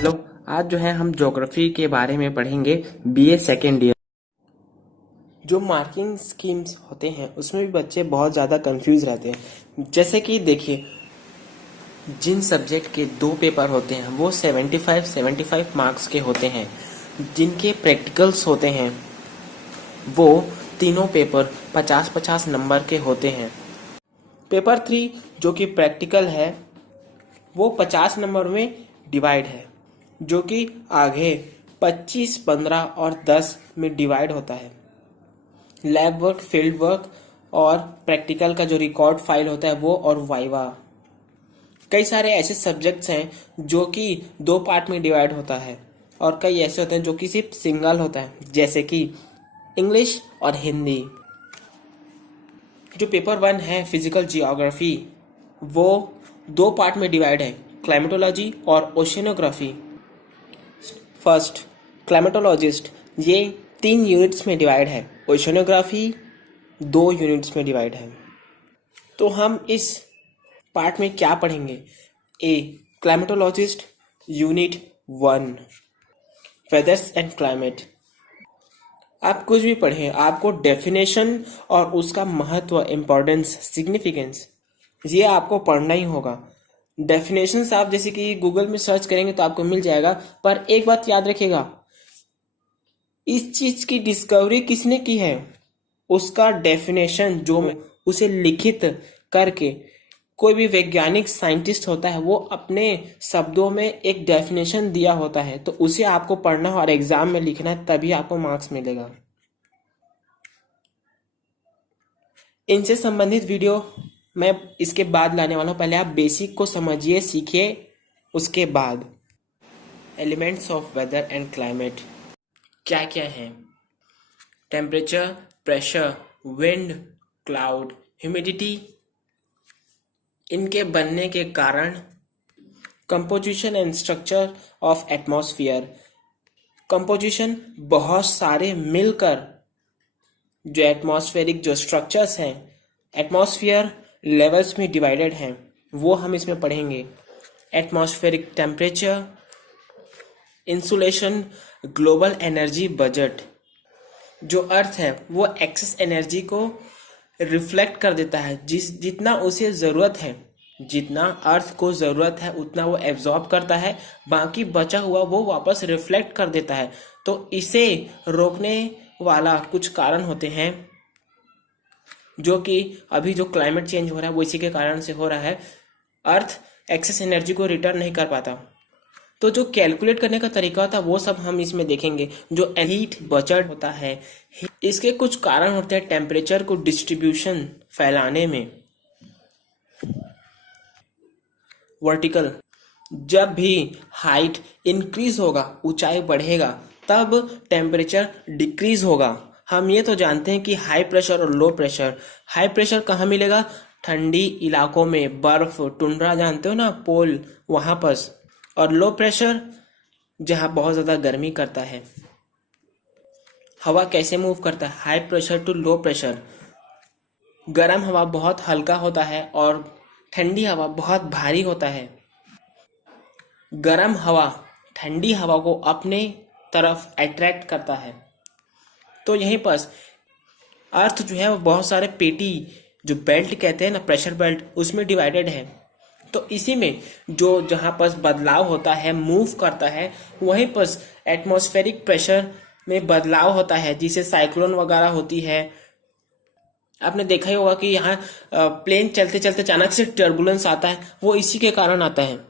Hello. आज जो है हम ज्योग्राफी के बारे में पढ़ेंगे बीए सेकेंड ईयर। जो मार्किंग स्कीम्स होते हैं उसमें भी बच्चे बहुत ज़्यादा कंफ्यूज रहते हैं। जैसे कि देखिए, जिन सब्जेक्ट के 2 पेपर होते हैं वो 75 मार्क्स के होते हैं। जिनके प्रैक्टिकल्स होते हैं वो तीनों पेपर 50 नंबर के होते हैं। पेपर 3 जो कि प्रैक्टिकल है वो 50 नंबर में डिवाइड है, जो कि आगे 25, 15 और 10 में डिवाइड होता है। लैब वर्क, फील्ड वर्क और प्रैक्टिकल का जो रिकॉर्ड फाइल होता है वो, और वाइवा। कई सारे ऐसे सब्जेक्ट्स हैं जो कि 2 पार्ट में डिवाइड होता है, और कई ऐसे होते हैं जो कि सिर्फ सिंगल होता है, जैसे कि इंग्लिश और हिंदी। जो पेपर 1 है फिजिकल जियोग्राफी, वो 2 पार्ट में डिवाइड है, क्लाइमेटोलॉजी और ओशिनोग्राफी। फर्स्ट, क्लाइमेटोलॉजिस्ट, ये 3 यूनिट्स में डिवाइड है। ओशिनोग्राफी 2 यूनिट्स में डिवाइड है। तो हम इस पार्ट में क्या पढ़ेंगे? A, climatologist unit 1, weathers and climate. आप कुछ भी पढ़ें, आपको डेफिनेशन और उसका महत्व, इम्पोर्टेंस, सिग्निफिकेंस, ये आपको पढ़ना ही होगा। डेफिनेशंस आप जैसे कि गूगल में सर्च करेंगे तो आपको मिल जाएगा, पर एक बात याद रखिएगा, इस चीज की डिस्कवरी किसने की है, उसका डेफिनेशन जो उसे लिखित करके कोई भी वैज्ञानिक साइंटिस्ट होता है वो अपने शब्दों में एक डेफिनेशन दिया होता है, तो उसे आपको पढ़ना है और एग्जाम में लिखना है, तभी आपको मार्क्स मिलेगा। इनसे संबंधित वीडियो मैं इसके बाद लाने वाला हूँ। पहले आप बेसिक को समझिए, सीखिए, उसके बाद elements of weather and climate क्या क्या हैं। Temperature, pressure, wind, cloud, humidity, इनके बनने के कारण, composition and structure of atmosphere. Composition बहुत सारे मिलकर जो एटमॉस्फेरिक जो स्ट्रक्चर्स हैं, एटमॉस्फेयर लेवल्स में डिवाइडेड हैं, वो हम इसमें पढ़ेंगे। Atmospheric temperature, insulation, global energy budget. जो अर्थ है वो एक्सेस एनर्जी को रिफ्लेक्ट कर देता है, जितना उसे ज़रूरत है, जितना अर्थ को ज़रूरत है उतना वो एब्जॉर्ब करता है, बाकी बचा हुआ वो वापस रिफ्लेक्ट कर देता है। तो इसे रोकने वाला कुछ कारण होते हैं, जो कि अभी जो क्लाइमेट चेंज हो रहा है वो इसी के कारण से हो रहा है। अर्थ एक्सेस एनर्जी को रिटर्न नहीं कर पाता, तो जो कैलकुलेट करने का तरीका होता है वो सब हम इसमें देखेंगे। जो हीट बजट होता है, इसके कुछ कारण होते हैं टेम्परेचर को डिस्ट्रीब्यूशन फैलाने में। वर्टिकल, जब भी हाइट इंक्रीज होगा, ऊंचाई बढ़ेगा, तब टेम्परेचर डिक्रीज होगा। हम ये तो जानते हैं कि हाई प्रेशर और लो प्रेशर, हाई प्रेशर कहाँ मिलेगा? ठंडी इलाकों में, बर्फ, टुंड्रा जानते हो ना, पोल, वहां पर। और लो प्रेशर जहाँ बहुत ज़्यादा गर्मी करता है। हवा कैसे मूव करता है? High pressure to low pressure. गर्म हवा बहुत हल्का होता है और ठंडी हवा बहुत भारी होता है। गर्म हवा ठंडी हवा को अपने तरफ अट्रैक्ट करता है। तो यहीं पर अर्थ जो है वो बहुत सारे पेटी, जो बेल्ट कहते हैं ना, प्रेशर बेल्ट, उसमें डिवाइडेड है। तो इसी में जो जहाँ पर बदलाव होता है, मूव करता है, वहीं पर एटमॉस्फेरिक प्रेशर में बदलाव होता है, जिसे साइक्लोन वगैरह होती है। आपने देखा ही होगा कि यहाँ प्लेन चलते चलते अचानक से टर्बुलेंस आता है, वो इसी के कारण आता है।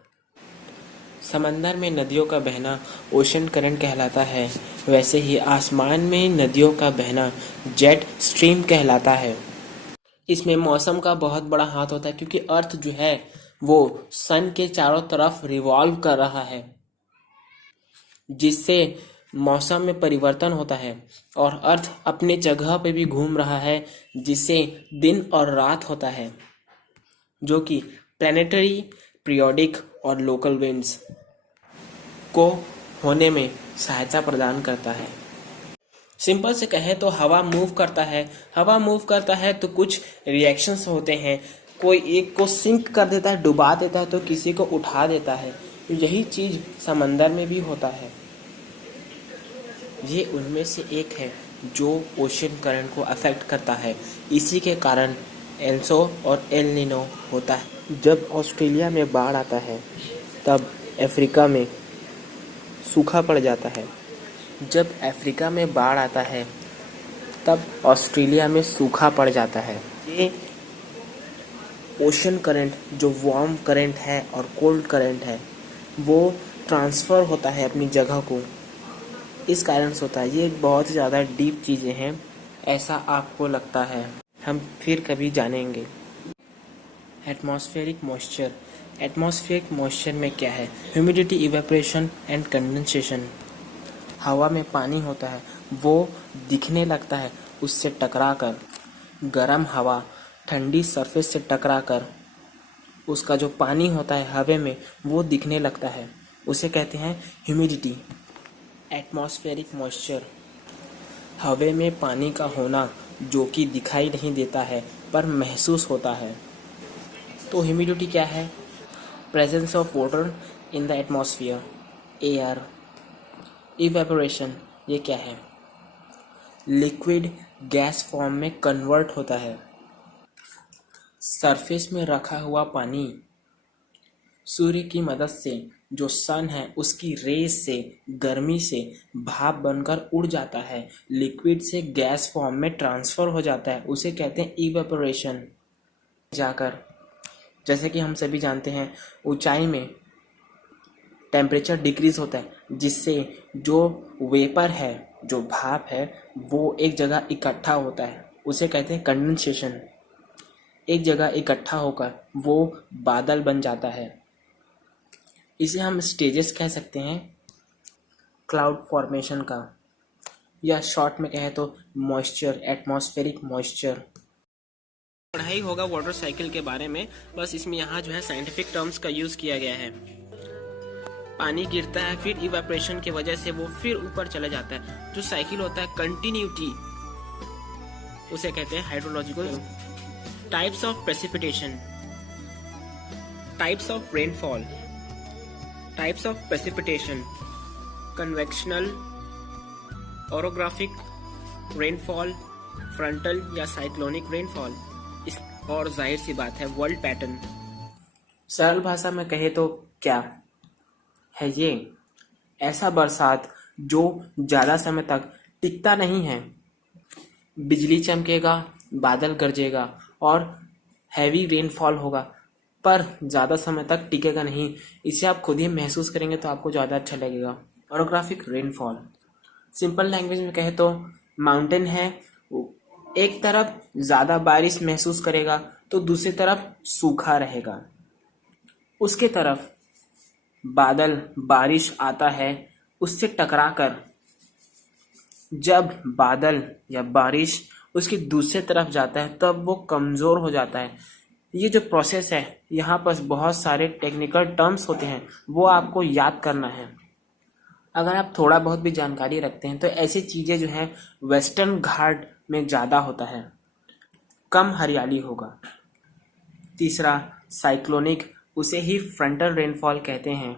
समंदर में नदियों का बहना ओशन करंट कहलाता है, वैसे ही आसमान में नदियों का बहना जेट स्ट्रीम कहलाता है। इसमें मौसम का बहुत बड़ा हाथ होता है, क्योंकि अर्थ जो है वो सन के चारों तरफ रिवॉल्व कर रहा है, जिससे मौसम में परिवर्तन होता है, और अर्थ अपने जगह पे भी घूम रहा है, जिससे दिन और रात होता है, जो कि प्लैनेटरी, पीरियोडिक और लोकल विंड्स को होने में सहायता प्रदान करता है। सिंपल से कहें तो हवा मूव करता है। हवा मूव करता है तो कुछ रिएक्शंस होते हैं, कोई एक को सिंक कर देता है, डुबा देता है, तो किसी को उठा देता है। यही चीज़ समंदर में भी होता है। ये उनमें से एक है जो ओशन करंट को अफेक्ट करता है। इसी के कारण एल्सो और एल नीनो होता है। जब ऑस्ट्रेलिया में बाढ़ आता है तब अफ्रीका में सूखा पड़ जाता है। जब अफ्रीका में बाढ़ आता है तब ऑस्ट्रेलिया में सूखा पड़ जाता है। ये ओशन करंट जो वार्म करंट है और कोल्ड करंट है वो ट्रांसफ़र होता है अपनी जगह को, इस कारण से होता है। ये बहुत ज़्यादा डीप चीज़ें हैं, ऐसा आपको लगता है। हम फिर कभी जानेंगे। Atmospheric moisture. एटमॉस्फेरिक मॉइस्चर में क्या है? Humidity, evaporation and condensation. हवा में पानी होता है, वो दिखने लगता है उससे टकरा कर। गर्म हवा ठंडी सरफेस से टकरा कर उसका जो पानी होता है हवा में वो दिखने लगता है, उसे कहते हैं ह्यूमिडिटी। एटमॉस्फेरिक मॉइस्चर, हवा में पानी का होना जो कि दिखाई नहीं देता है पर महसूस होता है। तो ह्यूमिडिटी क्या है? Presence of water in the atmosphere, air. Evaporation, ये क्या है? लिक्विड गैस फॉर्म में कन्वर्ट होता है। सरफेस में रखा हुआ पानी सूर्य की मदद से, जो सन है उसकी रेज से, गर्मी से भाप बनकर उड़ जाता है, लिक्विड से गैस फॉर्म में ट्रांसफ़र हो जाता है, उसे कहते हैं इवेपोरेशन। जाकर जैसे कि हम सभी जानते हैं ऊंचाई में टेम्परेचर डिक्रीज होता है, जिससे जो वेपर है, जो भाप है, वो एक जगह इकट्ठा होता है, उसे कहते हैं कंडेंसेशन। एक जगह इकट्ठा होकर वो बादल बन जाता है। इसे हम स्टेजेस कह सकते हैं क्लाउड फॉर्मेशन का, या शॉर्ट में कहें तो मॉइस्चर, एटमॉस्फेरिक मॉइस्चर। पढ़ाई होगा वाटर साइकिल के बारे में, बस इसमें यहाँ जो है साइंटिफिक टर्म्स का यूज़ किया गया है। पानी गिरता है, फिर इवेपोरेशन की वजह से वो फिर ऊपर चला जाता है। जो साइकिल होता है कंटिन्यूटी, उसे कहते हैं hydrological. Types of precipitation, types of rainfall. Types of precipitation: convectional, orographic rainfall, frontal या साइक्लोनिक रेनफॉल, और जाहिर सी बात है वर्ल्ड पैटर्न। सरल भाषा में कहे तो क्या है? ये ऐसा बरसात जो ज़्यादा समय तक टिकता नहीं है। बिजली चमकेगा, बादल गरजेगा और हैवी रेनफॉल होगा, पर ज़्यादा समय तक टिकेगा नहीं। इसे आप खुद ही महसूस करेंगे तो आपको ज़्यादा अच्छा लगेगा। ओरोग्राफिक रेनफॉल, सिंपल लैंग्वेज में कहे तो माउंटेन है, एक तरफ ज़्यादा बारिश महसूस करेगा तो दूसरी तरफ सूखा रहेगा। उसके तरफ बादल, बारिश आता है, उससे टकराकर जब बादल या बारिश उसकी दूसरी तरफ जाता है तब वो कमज़ोर हो जाता है। ये जो प्रोसेस है, यहाँ पर बहुत सारे टेक्निकल टर्म्स होते हैं, वो आपको याद करना है। अगर आप थोड़ा बहुत भी जानकारी रखते हैं तो ऐसी चीज़ें जो हैं वेस्टर्न घाट में ज़्यादा होता है, कम हरियाली होगा। तीसरा साइक्लोनिक, उसे ही फ्रंटल रेनफॉल कहते हैं।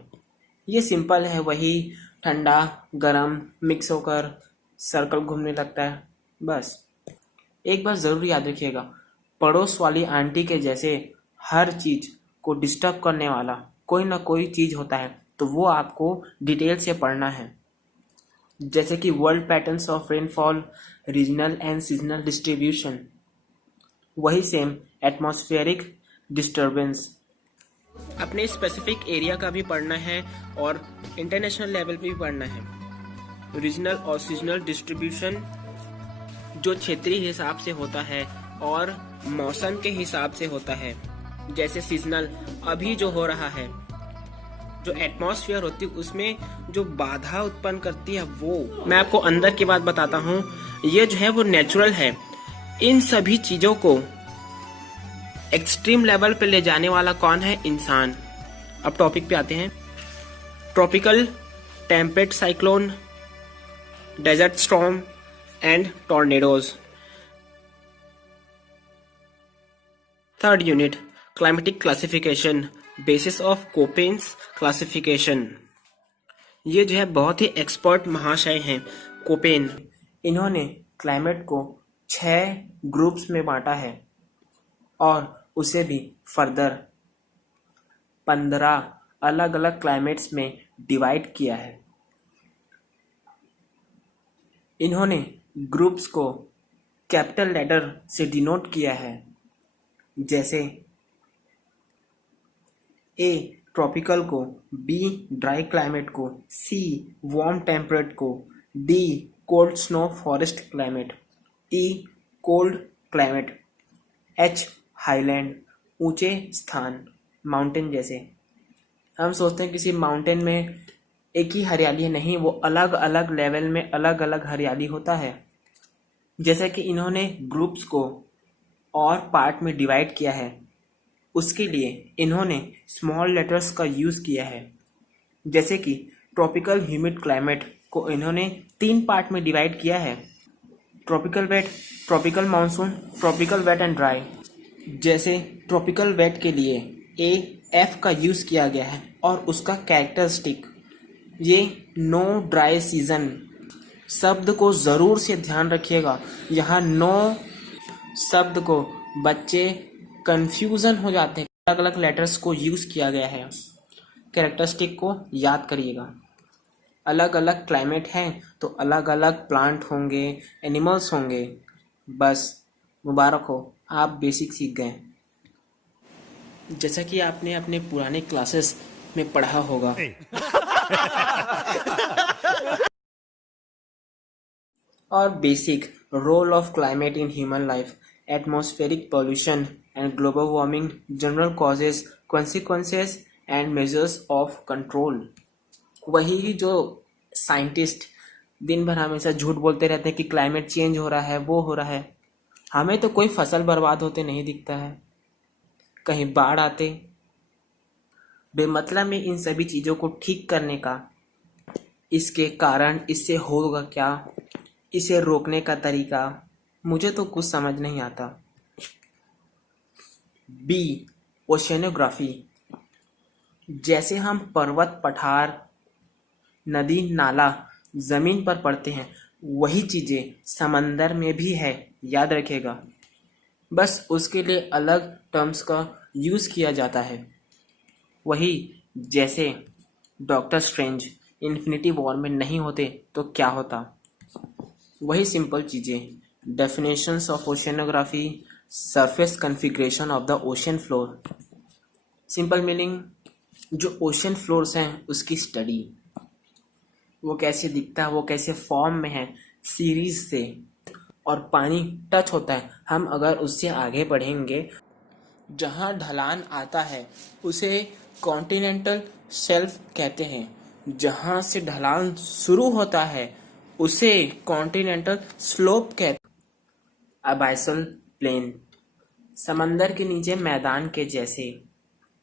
ये सिंपल है, वही ठंडा गरम मिक्स होकर सर्कल घूमने लगता है, बस। एक बार ज़रूर याद रखिएगा, पड़ोस वाली आंटी के जैसे हर चीज़ को डिस्टर्ब करने वाला कोई ना कोई चीज़ होता है, तो वो आपको डिटेल से पढ़ना है। जैसे कि world patterns of rainfall, regional and seasonal distribution, वही सेम एटमॉस्फेरिक डिस्टर्बेंस। अपने स्पेसिफिक एरिया का भी पढ़ना है और इंटरनेशनल लेवल पे भी पढ़ना है। रीजनल और सीजनल डिस्ट्रीब्यूशन जो क्षेत्रीय हिसाब से होता है और मौसम के हिसाब से होता है। जैसे सीजनल अभी जो हो रहा है, जो एटमॉस्फेयर होती है उसमें जो बाधा उत्पन्न करती है, वो मैं आपको अंदर की बात बताता हूँ। ये जो है वो नेचुरल है। इन सभी चीज़ों को एक्सट्रीम लेवल पे ले जाने वाला कौन है? इंसान। अब टॉपिक पे आते हैं। Tropical, temperate cyclone, desert storm and tornadoes. Third unit, climatic classification, basis of Koppen's classification. ये जो है बहुत ही एक्सपर्ट महाशय हैं कोपेन। इन्होंने क्लाइमेट को 6 ग्रुप्स में बांटा है और उसे भी फर्दर 15 अलग अलग क्लाइमेट्स में डिवाइड किया है। इन्होंने ग्रुप्स को कैपिटल लेटर से डिनोट किया है, जैसे ए ट्रॉपिकल को, बी ड्राई क्लाइमेट को, सी वार्म टेम्परेट को, D cold snow forest climate, E cold climate, H highland ऊंचे स्थान माउंटेन। जैसे हम सोचते हैं किसी माउंटेन में एक ही हरियाली है, नहीं, वो अलग अलग लेवल में अलग अलग हरियाली होता है। जैसे कि इन्होंने ग्रुप्स को और पार्ट में डिवाइड किया है, उसके लिए इन्होंने स्मॉल लेटर्स का यूज़ किया है। जैसे कि ट्रॉपिकल ह्यूमिड क्लाइमेट को इन्होंने 3 पार्ट में डिवाइड किया है, tropical wet, tropical monsoon, tropical wet and dry. जैसे ट्रॉपिकल वेट के लिए एफ का यूज़ किया गया है और उसका कैरेक्टरिस्टिक ये नो ड्राई सीजन। शब्द को ज़रूर से ध्यान रखिएगा, यहाँ नो शब्द को बच्चे कंफ्यूजन हो जाते हैं, अलग अलग लेटर्स को यूज़ किया गया है। कैरेक्टरिस्टिक को याद करिएगा। अलग अलग क्लाइमेट है तो अलग अलग प्लांट होंगे, एनिमल्स होंगे। बस मुबारक हो, आप बेसिक सीख गए। जैसा कि आपने अपने पुराने क्लासेस में पढ़ा होगा और basic role of climate in human life, atmospheric pollution and global warming, general causes, consequences and measures of control. वही जो साइंटिस्ट दिन भर हमेशा झूठ बोलते रहते हैं कि क्लाइमेट चेंज हो रहा है, वो हो रहा है, हमें तो कोई फसल बर्बाद होते नहीं दिखता है, कहीं बाढ़ आते। बेमतलब में इन सभी चीज़ों को ठीक करने का, इसके कारण, इससे होगा क्या, इसे रोकने का तरीका, मुझे तो कुछ समझ नहीं आता। B oceanography. जैसे हम पर्वत, पठार, नदी, नाला जमीन पर पड़ते हैं, वही चीजें समंदर में भी है, याद रखिएगा। बस उसके लिए अलग टर्म्स का यूज किया जाता है। वही जैसे डॉक्टर स्ट्रेंज इन्फिनिटी वॉर में नहीं होते तो क्या होता, वही सिंपल चीजें। Definitions of oceanography, surface configuration of the ocean floor. Simple meaning, जो ओशन फ्लोर्स हैं उसकी स्टडी, वो कैसे दिखता है, वो कैसे फॉर्म में है सीरीज से, और पानी टच होता है। हम अगर उससे आगे बढ़ेंगे, जहाँ ढलान आता है उसे कॉन्टिनेंटल शेल्फ कहते हैं, जहाँ से ढलान शुरू होता है उसे कॉन्टिनेंटल स्लोप कहते हैं। अबाइसल प्लेन, समंदर के नीचे मैदान के जैसे,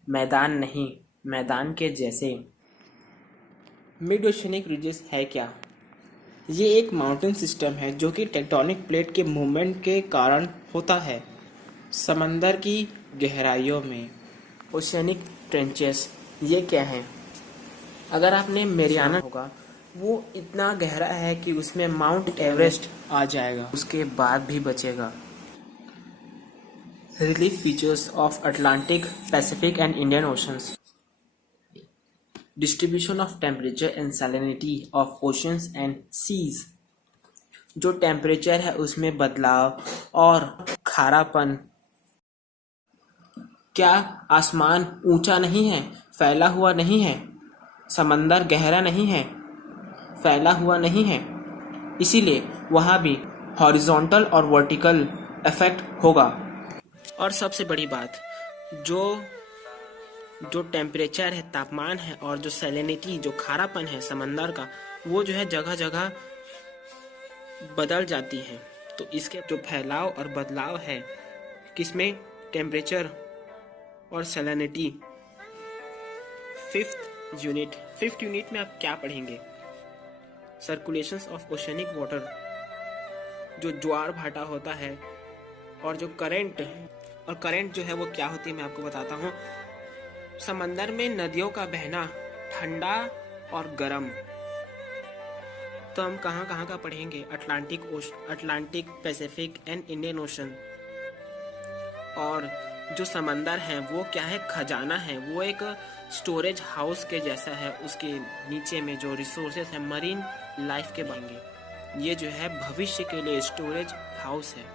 मैदान नहीं, मैदान के जैसे। मिड ओशियनिक रिजेस है क्या? ये एक माउंटेन सिस्टम है जो कि टेक्टोनिक प्लेट के मूवमेंट के कारण होता है समंदर की गहराइयों में। ओशियनिक ट्रेंचेस ये क्या है? अगर आपने मेरियाना होगा, वो इतना गहरा है कि उसमें माउंट एवरेस्ट आ जाएगा, उसके बाद भी बचेगा। Relief features of Atlantic, Pacific and Indian oceans. Distribution of temperature and salinity of oceans and seas. जो टेम्परेचर है उसमें बदलाव और खारापन। क्या आसमान ऊंचा नहीं है, फैला हुआ नहीं है? समंदर गहरा नहीं है, फैला हुआ नहीं है, इसीलिए वहाँ भी हॉरिजॉन्टल और वर्टिकल इफेक्ट होगा। और सबसे बड़ी बात, जो टेम्परेचर है, तापमान है, और जो सैलिनिटी, जो खारापन है समंदर का, वो जो है जगह जगह बदल जाती है। तो इसके जो फैलाव और बदलाव है किसमें, टेम्परेचर और सैलिनिटी। फिफ्थ यूनिट में आप क्या पढ़ेंगे? सर्कुलेशंस ऑफ ओशनिक वाटर, जो ज्वार भाटा होता है, और जो करंट, और करंट जो है वो क्या होती है मैं आपको बताता हूँ। समंदर में नदियों का बहना ठंडा और गर्म। तो हम कहाँ कहाँ का पढ़ेंगे? Atlantic, Pacific and Indian ocean. और जो समंदर है वो क्या है? खजाना है। वो एक स्टोरेज हाउस के जैसा है। उसके नीचे में जो रिसोर्सेस है मरीन लाइफ के बनेंगे। ये जो है भविष्य के लिए स्टोरेज हाउस है।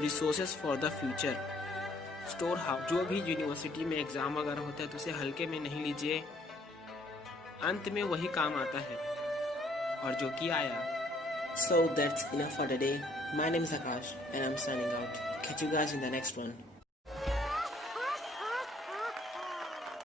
Resources for the future, store house. जो भी यूनिवर्सिटी में एग्जाम वगैरह होता है तो उसे हल्के में नहीं लीजिए, अंत में वही काम आता है, और जो कि आया। So that's enough for today. My name is Akash and I'm signing out. Catch you guys in the next one.